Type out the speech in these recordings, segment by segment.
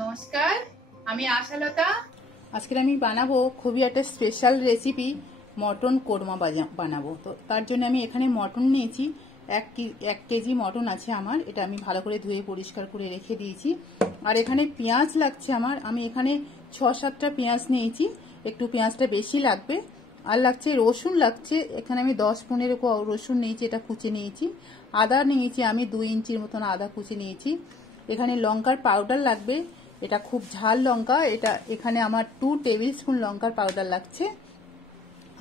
নমস্কার, আমি আশালতা। আজকে আমি বানাবো খুবই একটা স্পেশাল রেসিপি, মটন কোরমা বানাবো। তো তার জন্য আমি এখানে মটন নিয়েছি, এক কেজি মটন আছে আমার। এটা আমি ভালো করে ধুয়ে পরিষ্কার করে রেখে দিয়েছি। আর এখানে পেঁয়াজ লাগছে আমার, আমি এখানে 6-7টা পেঁয়াজ নিয়েছি, একটু পেঁয়াজটা বেশি লাগবে। আর লাগছে রসুন, লাগছে এখানে আমি 10-15 রসুন নিয়েছি, এটা কুচে নিয়েছি। আদা নিয়েছি আমি 2 ইঞ্চির মতন আদা কুচে নিয়েছি। এখানে লঙ্কার পাউডার লাগবে, এটা খুব ঝাল লঙ্কা, এটা এখানে আমার 2 টেবিল স্পুন লঙ্কার পাউডার লাগছে।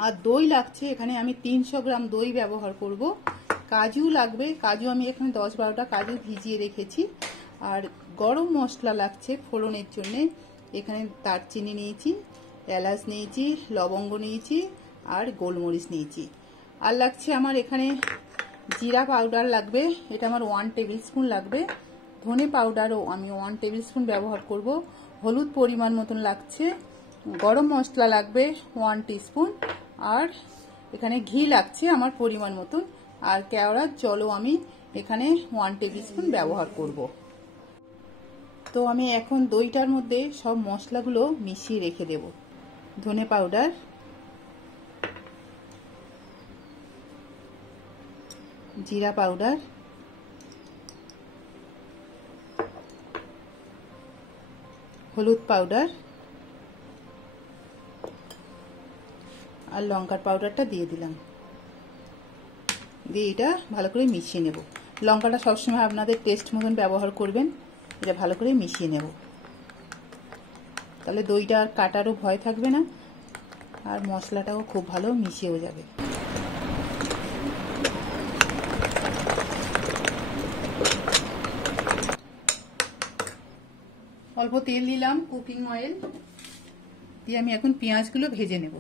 আর দই লাগছে, এখানে আমি 300 গ্রাম দই ব্যবহার করব। কাজু লাগবে, কাজু আমি এখানে 10-12টা কাজু ভিজিয়ে রেখেছি। আর গরম মশলা লাগছে ফোড়নের জন্য, এখানে দারচিনি নিয়েছি, এলাচ নিয়েছি, লবঙ্গ নিয়েছি আর গোলমরিচ নিয়েছি। আর লাগছে আমার এখানে জিরা পাউডার লাগবে, এটা আমার 1 টেবিল স্পুন লাগবে। ধনে পাউডারও আমি 1 টেবিল স্পুন ব্যবহার করব। হলুদ পরিমাণ মতন লাগছে। গরম মশলা লাগবে 1 টিস্পুন। আর এখানে ঘি লাগছে আমার পরিমাণ মতন। আর কেওড়ার জলও আমি এখানে 1 টেবিল স্পুন ব্যবহার করব। তো আমি এখন দইটার মধ্যে সব মশলাগুলো মিশিয়ে রেখে দেব। ধনে পাউডার, জিরা পাউডার, হলুদ পাউডার আর লঙ্কার পাউডারটা দিয়ে দিলাম। দিয়ে এটা ভালো করে মিশিয়ে নেব। লঙ্কাটা সবসময় আপনাদের টেস্ট মতন ব্যবহার করবেন। এটা ভালো করে মিশিয়ে নেব, তাহলে দইটা আর কাটারও ভয় থাকবে না, আর মশলাটাও খুব ভালো মিশিয়েও যাবে। অল্প তেল দিলাম, কুকিং অয়েল দিয়ে আমি এখন পেঁয়াজগুলো ভেজে নেব।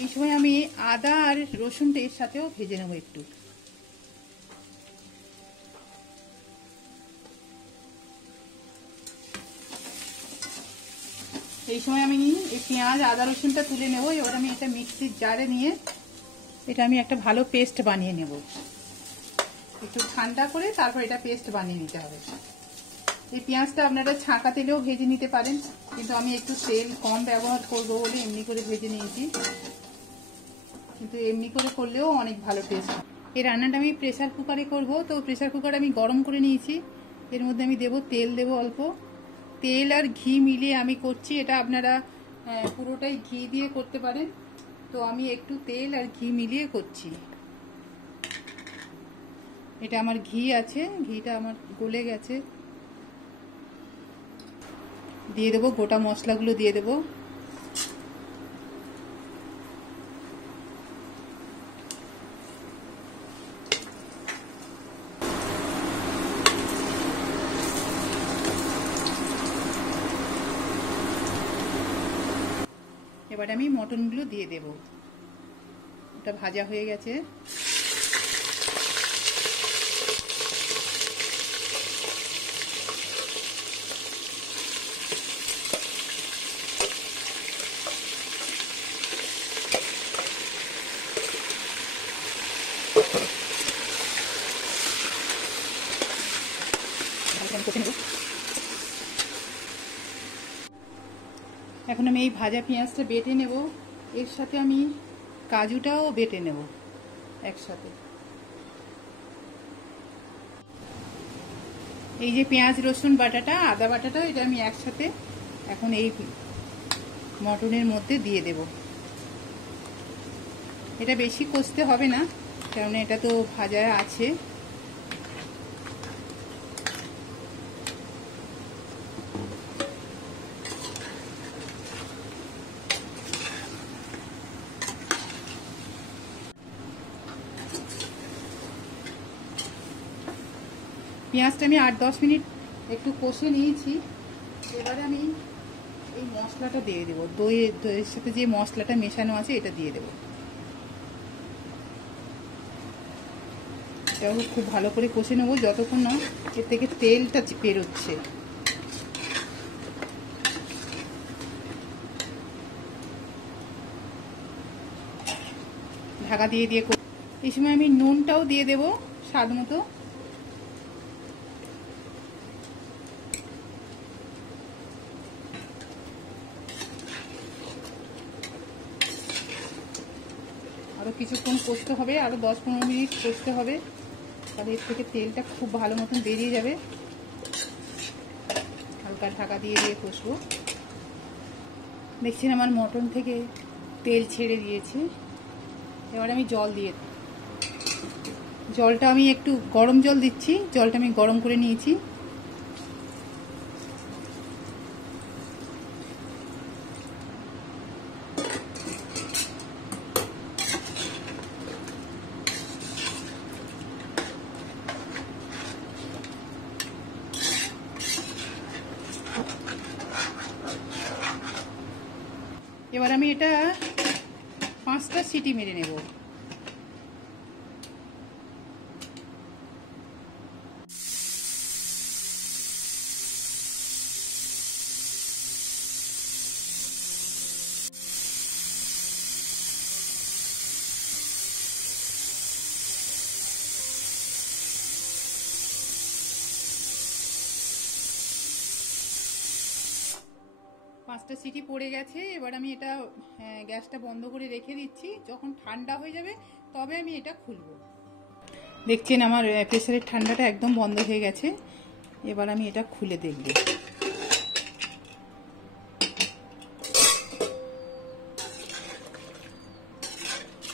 এই সময় আমি আদা আর রসুনটা এর সাথেও ভেজে নেব একটু। এই সময় আমি এই পেঁয়াজ আদা রসুনটা তুলে নেব। এবার আমি এটা মিক্সির জারে নিয়ে এটা আমি একটা ভালো পেস্ট বানিয়ে নেব। একটু ঠান্ডা করে তারপর এটা পেস্ট বানিয়ে নিতে হবে। এই পেঁয়াজটা আপনারা ছাঁকা তেলেও ভেজে নিতে পারেন, কিন্তু আমি একটু তেল কম ব্যবহার করব বলে এমনি করে ভেজে নিয়েছি। কিন্তু এমনি করে করলেও অনেক ভালো টেস্ট। এই রান্নাটা আমি প্রেসার কুকারে করব। তো প্রেসার কুকার আমি গরম করে নিয়েছি, এর মধ্যে আমি দেব তেল, দেব অল্প তেল আর ঘি মিলিয়ে আমি করছি। এটা আপনারা পুরোটাই ঘি দিয়ে করতে পারেন, তো আমি একটু তেল আর ঘি মিলিয়ে করছি। এটা আমার ঘি আছে, ঘিটা আমার গলে গেছে। দিয়ে দেবো গোটা মশলাগুলো, দিয়ে দেবো এবার আমি মটনগুলো দিয়ে দেব। এটা ভাজা হয়ে গেছে। এখন আমি এই ভাজা পেঁয়াজটা বেটে নেব, এর সাথে আমি কাজুটাও বেটে নেব একসাথে। এই যে পেঁয়াজ রসুন বাটাটা, আদা বাটাটা, এটা আমি একসাথে এখন এই মটনের মধ্যে দিয়ে দেব। এটা বেশি কষতে হবে না, কারণ এটা তো ভাজা আছে। পেঁয়াজটা আমি 8-10 মিনিট একটু কষে নিয়েছি। এবারে আমি এই মশলাটা দিয়ে দেবো, দইয়ের সাথে যে মশলাটা মেশানো আছে এটা দিয়ে দেবো। এটাও খুব ভালো করে কষে নেবো যতক্ষণ না এর থেকে তেলটা বেরোচ্ছে। ঢাকা দিয়ে দিয়ে এই সময় আমি নুনটাও দিয়ে দেব স্বাদ মতো। আরও কিছুক্ষণ কষতে হবে, আরও 10-15 মিনিট কষতে হবে, তাহলে এর থেকে তেলটা খুব ভালো মতন বেরিয়ে যাবে। হালকা ঢাকা দিয়ে দিয়ে কষবো। দেখছেন আমার মটন থেকে তেল ছেড়ে দিয়েছে। এবার আমি জল দিয়ে, জলটা আমি একটু গরম জল দিচ্ছি, জলটা আমি গরম করে নিয়েছি। এবার আমি এটা 5টা সিটি মেরে নেব। পাঁচটা সিটি পড়ে গেছে। এবার আমি এটা গ্যাসটা বন্ধ করে রেখে দিচ্ছি। যখন ঠান্ডা হয়ে যাবে তবে আমি এটা খুলবো। দেখছেন আমার প্রেসারের ঠান্ডাটা একদম বন্ধ হয়ে গেছে। এবার আমি এটা খুলে দেখব।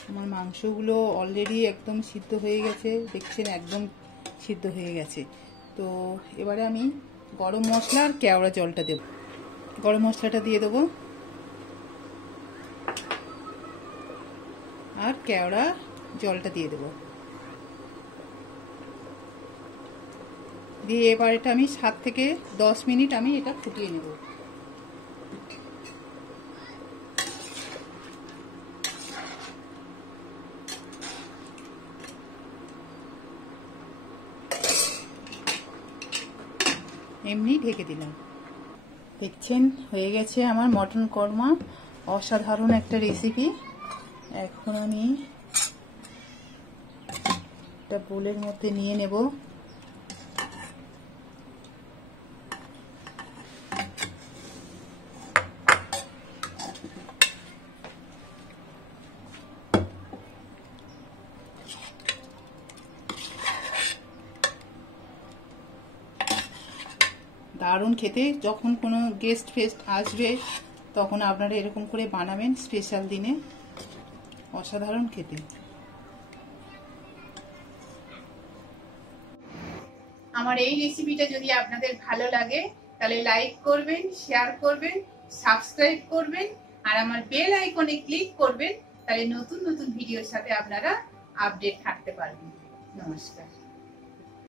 আমার মাংসগুলো অলরেডি একদম সিদ্ধ হয়ে গেছে, দেখছেন একদম সিদ্ধ হয়ে গেছে। তো এবারে আমি গরম মশলা আর কেওড়া জলটা দেব। গরম মশলাটা দিয়ে দেবো আর কেওড়া জলটা দিয়ে দেবো, দিয়ে এবার এটা আমি 7 থেকে 10 মিনিট আমি এটা ফুটিয়ে নেব। এমনি ঢেকে দিলাম। দেখছেন হয়ে গেছে আমার মটন কোরমা, অসাধারণ একটা রেসিপি। এখন আমি একটা বোলের মধ্যে নিয়ে নেব। দারুণ খেতে। যখন কোনো গেস্ট ফেস্ট আসবে তখন আপনারা এরকম করে বানাবেন স্পেশাল দিনে, অসাধারণ খেতে। আমার এই রেসিপিটা যদি আপনাদের ভালো লাগে তাহলে লাইক করবেন, শেয়ার করবেন, সাবস্ক্রাইব করবেন আর আমার বেল আইকনে ক্লিক করবেন, তাহলে নতুন নতুন ভিডিওর সাথে আপনারা আপডেট থাকতে পারবেন। নমস্কার।